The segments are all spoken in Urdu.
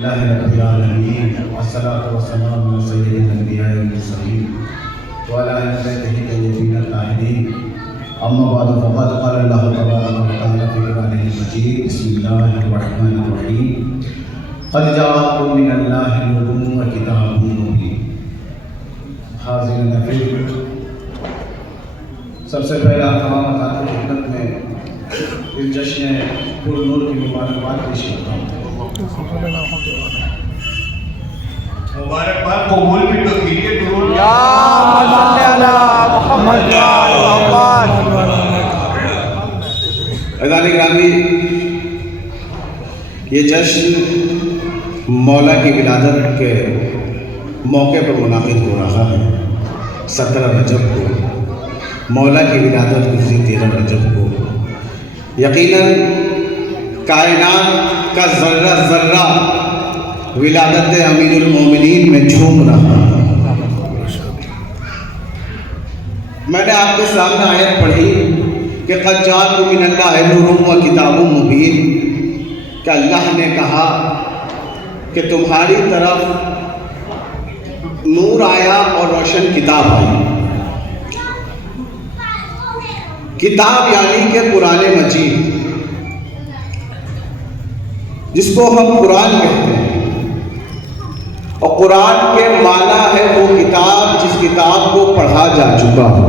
اللہ رب العالمین والصلاة والسلام علی سید الانبیاء والمرسلین وعلی آلہ بیتہ الطیبین الطاہرین اما بعد فقد قال اللہ تبارک و تعالی فی کلامہ المجید بسم اللہ الرحمن الرحیم قد جاءکم من اللہ نور و کتاب مبین۔ حاضرین افضل، سب سے پہلا تمام حضرات کی خدمت میں اس جشن پر نور کی مبارکباد پیش کرتا ہوں۔ مبارکباد قبول بھی تو کیجیے درود یا صلی اللہ محمد عزیزان گرامی، یہ جشن مولا کی ولادت کے موقع پر منعقد ہو رہا ہے۔ 17 رجب کو مولا کی ولادت گزری 13 رجب کو۔ یقیناً کائنات کا ذرہ ذرہ ولادت امیر المومنین میں جھوم رہا ہے۔ میں نے آپ کے سامنے آیت پڑھی کہ قد جاءکم من اللہ نور و کتاب مبین، کہ اللہ نے کہا کہ تمہاری طرف نور آیا اور روشن کتاب آئی۔ کتاب یعنی کہ قرآن مجید، جس کو ہم قرآن کہتے ہیں، اور قرآن کے معنی ہے وہ کتاب جس کتاب کو پڑھا جا چکا ہو۔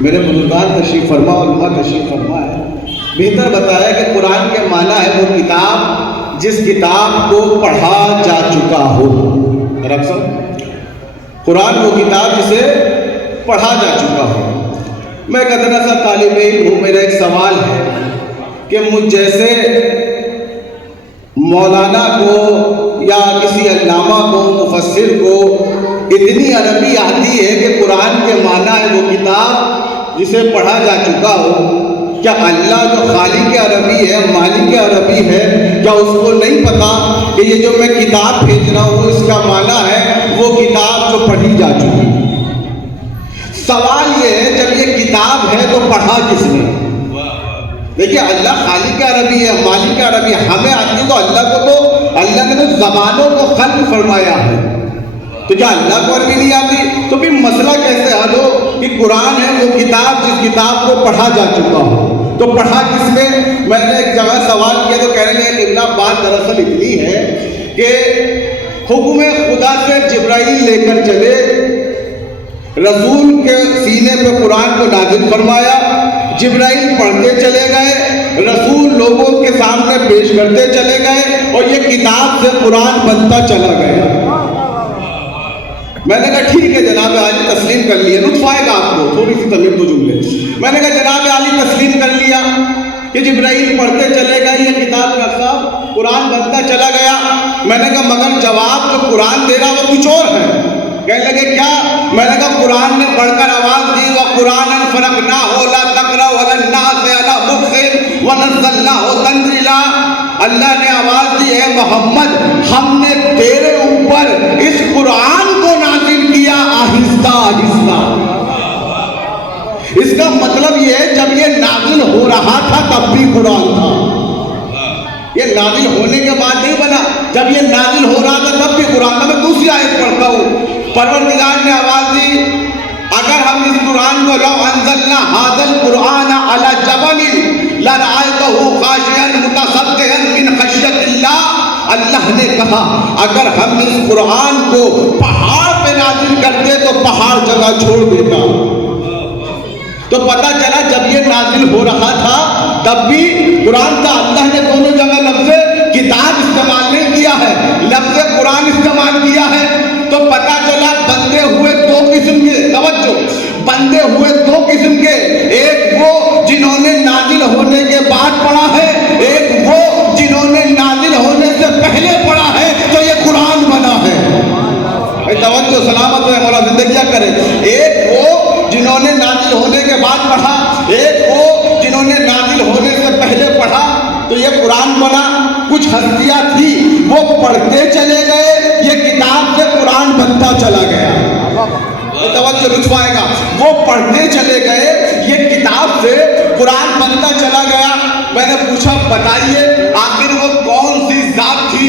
میرے بزرگان تشریف فرما اور علماء تشریف فرما ہے، بہتر بتایا کہ قرآن کے معنی ہے وہ کتاب جس کتاب کو پڑھا جا چکا ہو۔ قرآن وہ کتاب جسے پڑھا جا چکا ہو۔ میں ایک ادنا سا طالب علم ہوں، میرا ایک سوال ہے کہ مجھ جیسے مولانا کو یا کسی علامہ کو، مفسر کو اتنی عربی آتی ہے کہ قرآن کے معنی ہے وہ کتاب جسے پڑھا جا چکا ہو، کیا اللہ جو خالق عربی ہے، مالک عربی ہے، کیا اس کو نہیں پتا کہ یہ جو میں کتاب بھیج رہا ہوں اس کا معنی ہے وہ کتاب جو پڑھی جا چکی ہے؟ سوال یہ ہے جب یہ کتاب ہے تو پڑھا کس نے؟ دیکھیے اللہ خالق عربی ہے، مالک عربی ہے، ہمیں آتی تو اللہ نے تو زبانوں کو خلق فرمایا ہے، تو کیا اللہ کو عربی نہیں آتی؟ تو پھر مسئلہ کیسے حل ہو کہ قرآن ہے وہ کتاب جس کتاب کو پڑھا جا چکا ہو؟ تو پڑھا کس نے؟ میں نے ایک جگہ سوال کیا تو کہہ رہے ہیں کہ بات دراصل اتنی ہے کہ حکم خدا سے جبرائیل لے کر چلے، رسول کے سینے پہ قرآن کو نازل فرمایا، جبرائیل پڑھتے چلے گئے، رسول لوگوں کے سامنے پیش کرتے چلے گئے، اور یہ کتاب سے قرآن بنتا چلا گیا۔ میں نے کہا ٹھیک ہے جناب عالی تسلیم کر لیا، لطف آئے گا آپ کو، تھوڑی سی تمیم دو جملے۔ میں نے کہا جناب عالی تسلیم کر لیا کہ جبرائیل پڑھتے چلے گئے، یہ کتاب کا صاحب قرآن بنتا چلا گیا۔ میں نے کہا مگر جواب جو قرآن دے رہا وہ کچھ اور ہے۔ کہنے لگے کیا؟ میں نے کہا قرآن نے پڑھ کر آواز دی وَقُرْآنًا فَرَقْنَاهُ لَا تَقْرَأُ عَلَى النَّاسِ عَلَى مُكْثٍ وَنَزَّلْنَاهُ تَنزِيلًا۔ اللہ نے آواز دی ہے محمد ہم نے تیرے اوپر اس قرآن کو نازل کیا آہستہ آہستہ۔ اس کا مطلب یہ ہے جب یہ نازل ہو رہا تھا تب بھی قرآن تھا، یہ نازل ہونے کے بعد نہیں بنا، جب یہ نازل ہو رہا تھا تب بھی قرآن تھا۔ میں دوسری آیت پڑھتا ہوں، پروردگار نے آواز دی اگر ہم اس قرآن کو لو انزلنا ھذا القرآن علی جبل لرأیتہ خاشعا متصدعا من خشیۃ اللہ۔ اللہ نے کہا اگر ہم اس قرآن کو پہاڑ پہ نازل کرتے تو پہاڑ جگہ چھوڑ دیتا۔ تو پتہ چلا جب یہ نازل ہو رہا تھا تب بھی قرآن تھا۔ اللہ نے دونوں جگہ لفظ کتاب استعمال نہیں کیا ہے، لفظ قرآن استعمال کیا ہے۔ تو پتہ چلا بندے ہوئے دو قسم کے، توجہ، بندے ہوئے دو قسم کے، ایک وہ جنہوں نے نازل ہونے کے بعد پڑھا ہے، ایک وہ جنہوں نے نازل ہونے سے پہلے پڑھا ہے، تو یہ قرآن بنا ہے۔ توجہ، سلامت ہے مولا زندگیاں کرے۔ ایک وہ جنہوں نے نازل ہونے کے بعد پڑھا، ایک وہ جنہوں نے نازل ہونے سے پہلے پڑھا، تو یہ قرآن بنا۔ کچھ ہستیاں تھی وہ پڑھتے چلے گئے، یہ کتاب سے قرآن بنتا چلا گیا۔ توجہ، لطف آئے گا، وہ پڑھتے چلے گئے، یہ کتاب سے قرآن بنتا چلا گیا۔ میں نے پوچھا بتائیے آخر وہ کون سی ذات تھی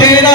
13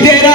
13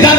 10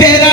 13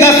10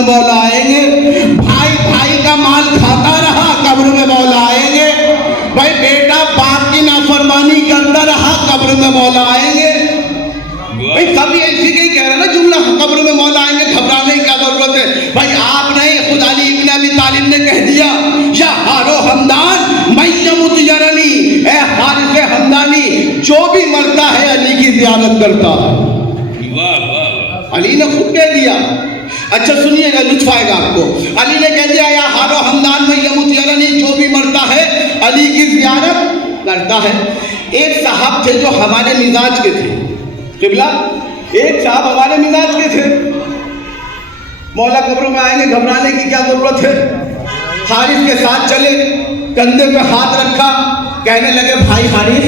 میں مولا آئیں گے. بھائی بھائی کا مال کھاتا رہا, قبر میں مولا آئیں گے. بھائی بیٹا باپ کی نافرمانی کرتا رہا, قبر میں مولا آئیں گے. بھائی سب یہ اسی کا ہی کہہ رہے ہیں نا جملہ, قبر میں مولا آئیں گے, گھبرانے کی کیا ضرورت ہے. بھائی آپ نہیں, خود علی ابن ابی طالب نے کہہ دیا, یا ہارو ہمدان میں یمت یرنی, اے حارث ہمدانی جو بھی مرتا ہے علی کی زیارت کرتا ہے. علی نے خود کہہ دیا. اچھا سنیے گا, لطف آئے گا آپ کو. علی نے کہہ دیا یا ہارو ہمدان میں یمت یرنی, جو بھی مرتا ہے علی کی زیارت کرتا ہے. ایک صاحب تھے جو ہمارے مزاج کے تھے, قبلہ ایک صاحب ہمارے مزاج کے تھے. مولا قبر میں آئیں گے, گھبرانے کی کیا ضرورت ہے. حارث کے ساتھ چلے, کندھے پہ ہاتھ رکھا, کہنے لگے بھائی حارث,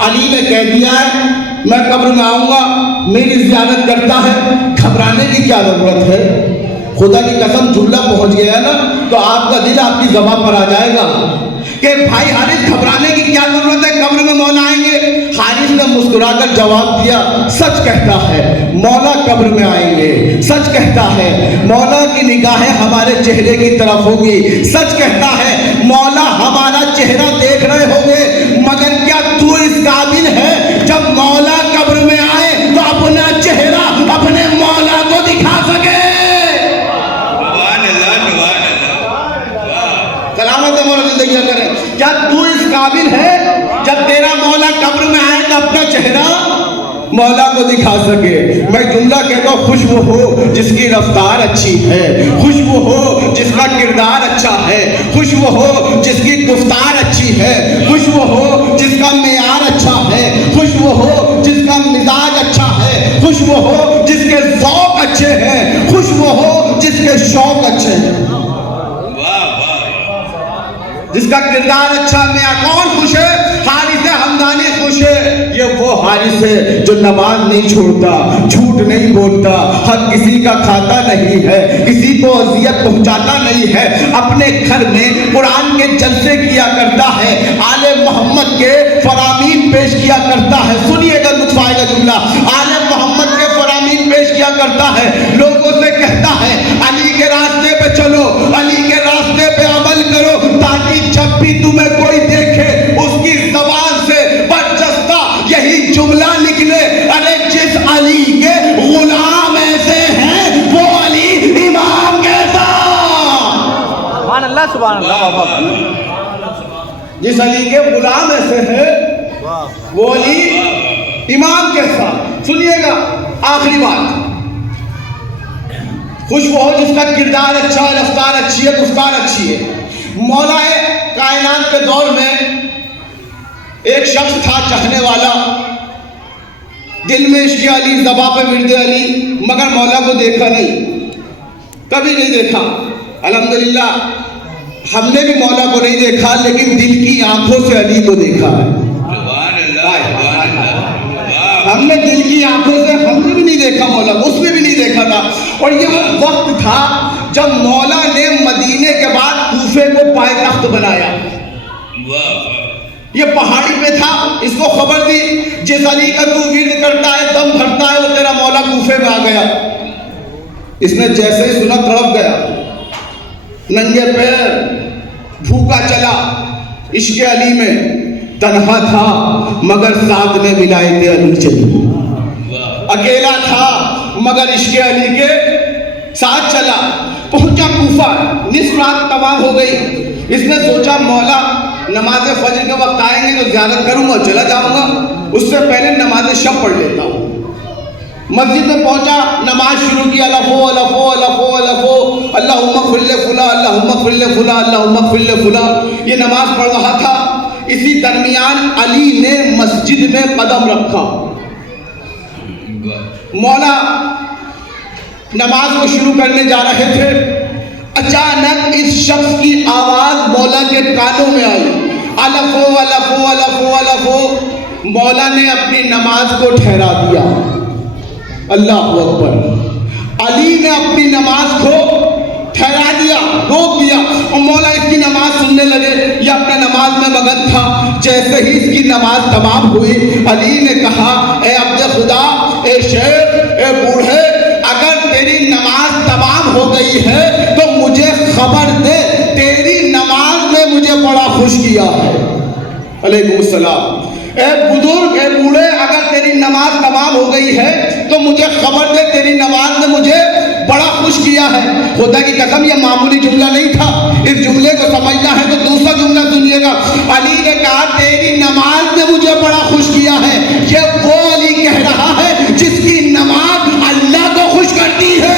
علی نے کہہ دیا ہے میں قبر میں آؤں گا, میری زیارت کرتا ہے, گھبرانے کی کیا ضرورت ہے. خدا کی قسم جملہ پہنچ گیا نا تو آپ کا دل آپ کی زبان پر آ جائے گا کہ بھائی حارث گھبرانے کی کیا ضرورت ہے, قبر میں مولا آئیں گے. حارث نے مسکرا کر جواب دیا, سچ کہتا ہے مولا قبر میں آئیں گے, سچ کہتا ہے مولا کی نگاہیں ہمارے چہرے کی طرف ہوگی, سچ کہتا ہے مولا ہمارا چہرہ دیکھ رہے ہوں گے, مگر کیا تو اس قابل ہے جب مولا قبر میں آئے تو اپنا چہرہ اپنے مولا کو دکھا سکے. سلامت مولا زندگیاں کرے. کیا تو اس قابل ہے جب تیرا مولا قبر میں آئے تو اپنا چہرہ مولا کو دکھا سکے. میں جملہ کہتا ہوں, خوش وہ ہو جس کی رفتار اچھی ہے, خوش وہ ہو جس کا کردار اچھا ہے, خوش وہ ہو جس کی گفتار اچھی ہے, خوش وہ ہو جس کا معیار اچھا ہے, خوش وہ ہو جس کا مزاج اچھا ہے, خوش وہ ہو جس کے ذوق اچھے ہیں, خوش وہ ہو جس کے شوق اچھے ہیں, جس کا کردار اچھا. میں کون خوش ہے؟ حارث ہمدانی خوش ہے. یہ وہ حارث ہے جو نماز نہیں چھوڑتا, جھوٹ نہیں بولتا, حق کسی کا کھاتا نہیں ہے, کسی کو اذیت پہنچاتا نہیں ہے, اپنے گھر میں قرآن کے جلسے کیا کرتا ہے, آل محمد کے فرامین پیش کیا کرتا ہے. سنیے گا, لطف آئے گا جملہ. آل محمد کے فرامین پیش کیا کرتا ہے, لوگوں سے کہتا ہے علی کے راستے پہ چلو, علی کے راستے پہ عمل کرو, تاکہ جب بھی تمہیں کوئی دیکھے اس کی زبان سے برجستہ یہی جملہ نکلے, ارے جس علی کے غلام ایسے ہیں وہ علی امام کیسا. سبحان اللہ سبحان اللہ. جس علی کے غلام ایسے ہیں وہ علی امام کیسا. سنیے گا آخری بات. خوش وہ ہو جس کا کردار اچھا ہے, رفتار اچھی ہے, گفتار اچھی ہے. مولا کائنات کے دور میں ایک شخص تھا چاہنے والا, دل میں عشق علی, زباں پہ ورد علی, مگر مولا کو دیکھا نہیں, کبھی نہیں دیکھا. الحمدللہ ہم نے بھی مولا کو نہیں دیکھا, لیکن دل کی آنکھوں سے علی کو دیکھا ہے. ہم نے دل کی آنکھوں سے, ہم نے بھی نہیں دیکھا مولا, اس نے بھی نہیں دیکھا تھا. اور یہ وہ وقت تھا جب مولا نے مدینے کے بعد کوفے کو پائے تخت بنایا. یہ پہاڑی پہ تھا, اس کو خبر دی جس علی کا تو ورد کرتا ہے, دم بھرتا ہے, وہ تیرا مولا کوفے میں آ گیا. اس نے جیسے ہی سنا تڑپ گیا, ننگے پیر بھوکا چلا, عشق علی میں تنہا تھا مگر ساتھ میں ولایت علی چلی, اکیلا تھا مگر عشق علی کے ساتھ چلا. پہنچا کوفہ, نصف رات تمام ہو گئی. اس نے سوچا مولا نماز فجر کے وقت آئیں گے تو زیارت کروں گا, چلا جاؤں گا, اس سے پہلے نماز شب پڑھ لیتا ہوں. مسجد میں پہنچا, نماز شروع کی, الفو الفو الفو الفو, اللہم اغفر لفلاں, اللہم اغفر لفلاں, اللہم اغفر لفلاں. یہ نماز پڑھ رہا تھا. اسی درمیان علی نے مسجد میں قدم رکھا. مولا نماز کو شروع کرنے جا رہے تھے, اچانک اس شخص کی آواز مولا کے کانوں میں آئی, الفو الفو الفو الفو. مولا نے اپنی نماز کو ٹھہرا دیا. اللہ اکبر. علی نے اپنی نماز کو ٹھہرا دیا, روک دیا, اور مولا اس کی نماز سننے لگے. یہ اپنے نماز میں مگن تھا. جیسے ہی اس کی نماز تمام ہوئی, علی نے کہا اے عبد خدا, اے شیخ, اے بوڑھے, اگر تیری نماز تمام ہو گئی ہے علیکم السلام. اے بزرگ، اے بوڑھے، اگر تیری نماز تمام ہو گئی ہے تو مجھے خبر دے، تیری نماز نے مجھے بڑا خوش کیا ہے. خدا کی قسم یہ معمولی جملہ نہیں تھا. اس جملے کو سمجھنا ہے تو دوسرا جملہ سنیے گا. علی نے کہا تیری نماز نے مجھے بڑا خوش کیا ہے. یہ وہ علی کہہ رہا ہے جس کی نماز اللہ کو خوش کرتی ہے.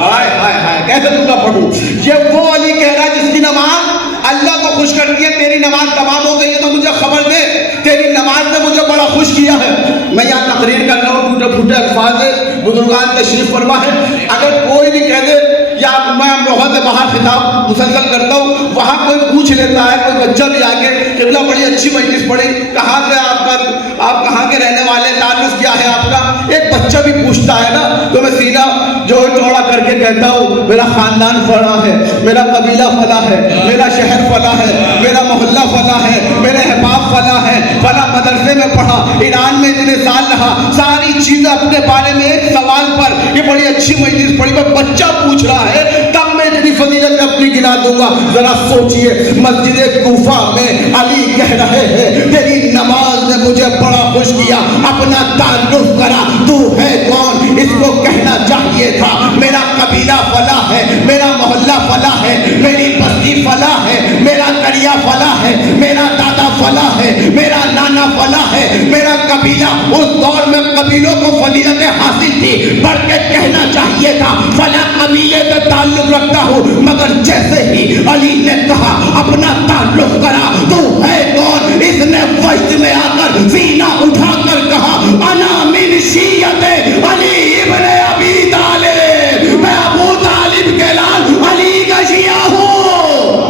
ہائے ہائے ہائے، کیسے تم کا پڑھوں؟ یہ وہ علی کہہ رہا ہے جس کی نماز اللہ کو خوش کرتی ہے. تیری نماز تمام ہو گئی ہے تو مجھے خبر دے، تیری نماز نے مجھے بڑا خوش کیا ہے. میں یہاں تقریر کر رہا ہوں، ٹوٹے پھوٹے الفاظ ہے، بزرگان تشریف فرما ہے. اگر کوئی بھی کہہ دے یا میں امروہہ سے باہر خطاب مسلسل کرتا ہوں، وہاں کوئی پوچھ لیتا ہے، کوئی بچہ بھی آ کے قبلہ بڑی اچھی مجلس پڑھی، کہاں سے آپ کہاں کے رہنے والے، تعلق کیا ہے آپ کا؟ ایک بچہ بھی پوچھتا ہے نا تو میں سینہ جو چوڑا کر کے کہتا ہوں میرا خاندان فلاں ہے، میرا قبیلہ فلاں ہے، میرا شہر فلاں ہے، میرا محلہ فلاں ہے، میرے احباب فلاں ہے، فلاں مدرسے میں پڑھا، ایران میں اتنے سال رہا، ساری چیزیں اپنے بارے میں ایک سوال پر. یہ بڑی اچھی مجلس پڑھی، میں بچہ پوچھ رہا ہے تب میں اتنی فضیلت اپنی گنا دوں گا. ذرا سوچئے، مسجد کوفہ میں علی کہہ رہے ہیں تیری نماز نے مجھے بڑا خوش کیا. اپنا تعارف کرا، تو ہے کون؟ اس کو کہنا چاہیے تھا میرا قبیلہ فلاں ہے، میرا محلہ فلاں ہے، میری بستی فلاں ہے، میرا دریا فلاں ہے، میرا دادا فلاں ہے، میرا نانا فلاں ہے، میرا قبیلہ. اس دور میں قبیلوں کو فضیلتیں حاصل تھی، بڑھ کے کہنا چاہیے تھا فلاں قبیلے سے تعلق رکھتا ہوں. مگر جیسے ہی علی نے کہا اپنا تعلق کرا، تو ہے کون؟ اس نے وجد میں آ کر سینہ اٹھا کر کہا انا من شیعت علی ابن ابی طالب، میں ابو طالب کے لال علی کا شیعہ ہوں.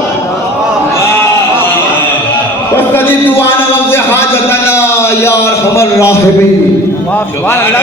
وَاسْتَجِبْ دُعَانَا وَقْضِ حَاجَتَنَا یا ارحم الراحمین. سبحان اللہ.